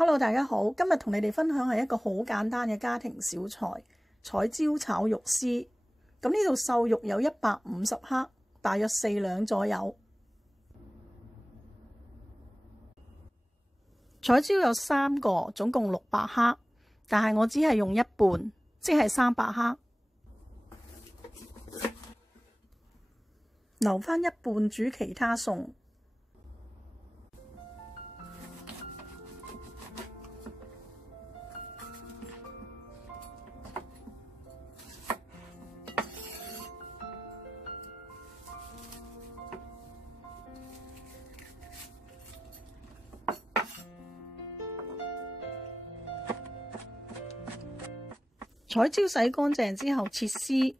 Hello，大家好，今日同你哋分享係一個好簡單嘅家庭小菜——彩椒炒肉絲。咁呢度瘦肉有150克，大約4兩左右。彩椒有3個，總共600克，但係我只係用一半，即係300克，留返一半煮其他餸。彩椒洗乾淨之後切絲，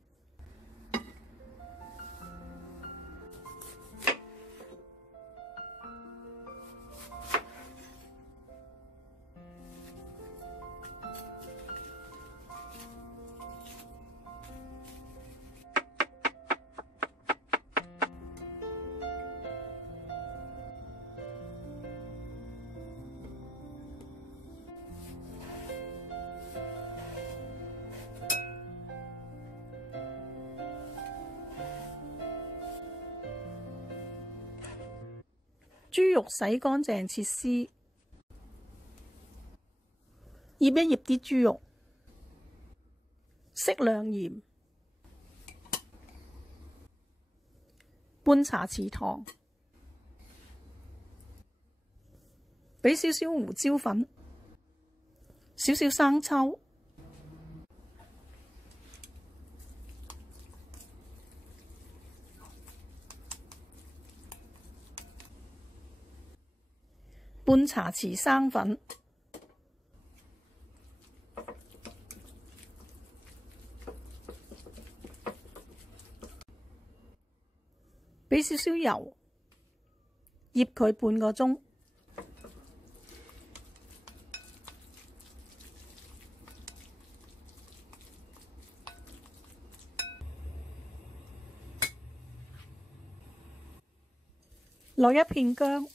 豬肉洗乾淨切絲，醃一醃啲豬肉，適量鹽，半茶匙糖，俾少少胡椒粉，少少生抽，半茶匙生粉，俾少少油，醃佢半個鐘，落一片薑。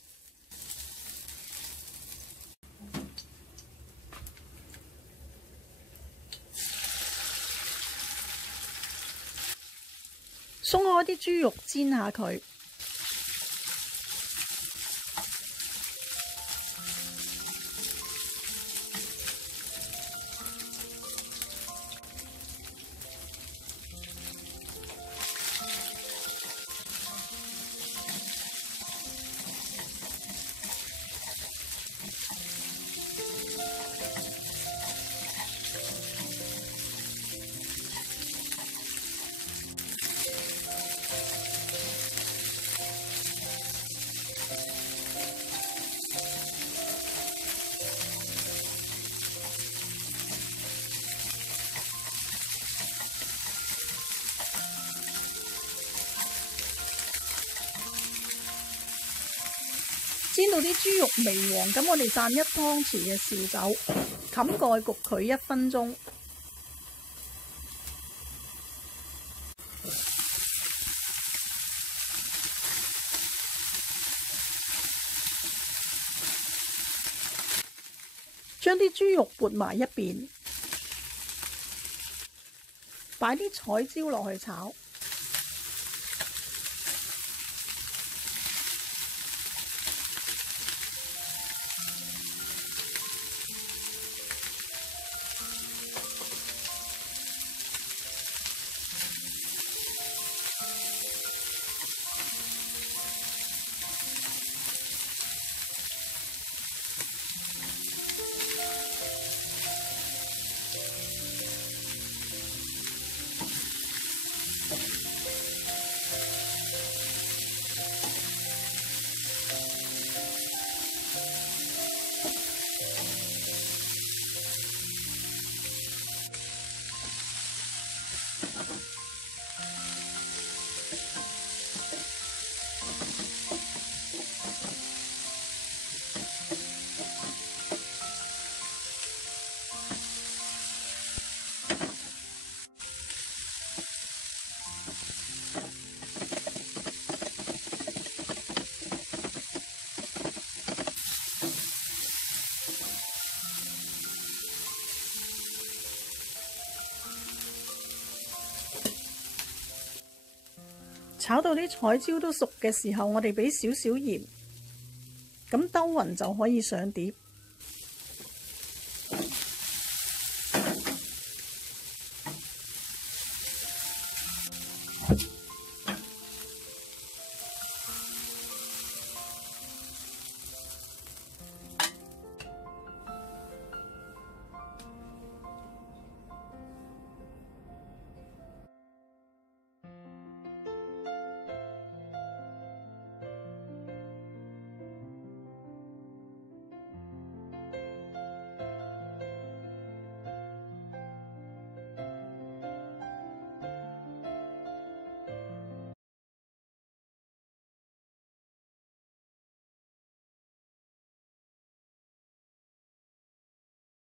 鬆開啲豬肉，煎下佢。煎到啲豬肉微黃，咁我哋蘸1湯匙嘅紹酒，冚蓋焗佢1分鐘。將啲豬肉撥埋一邊，擺啲彩椒落去炒。炒到啲彩椒都熟嘅時候，我哋俾少少鹽，咁兜勻就可以上碟。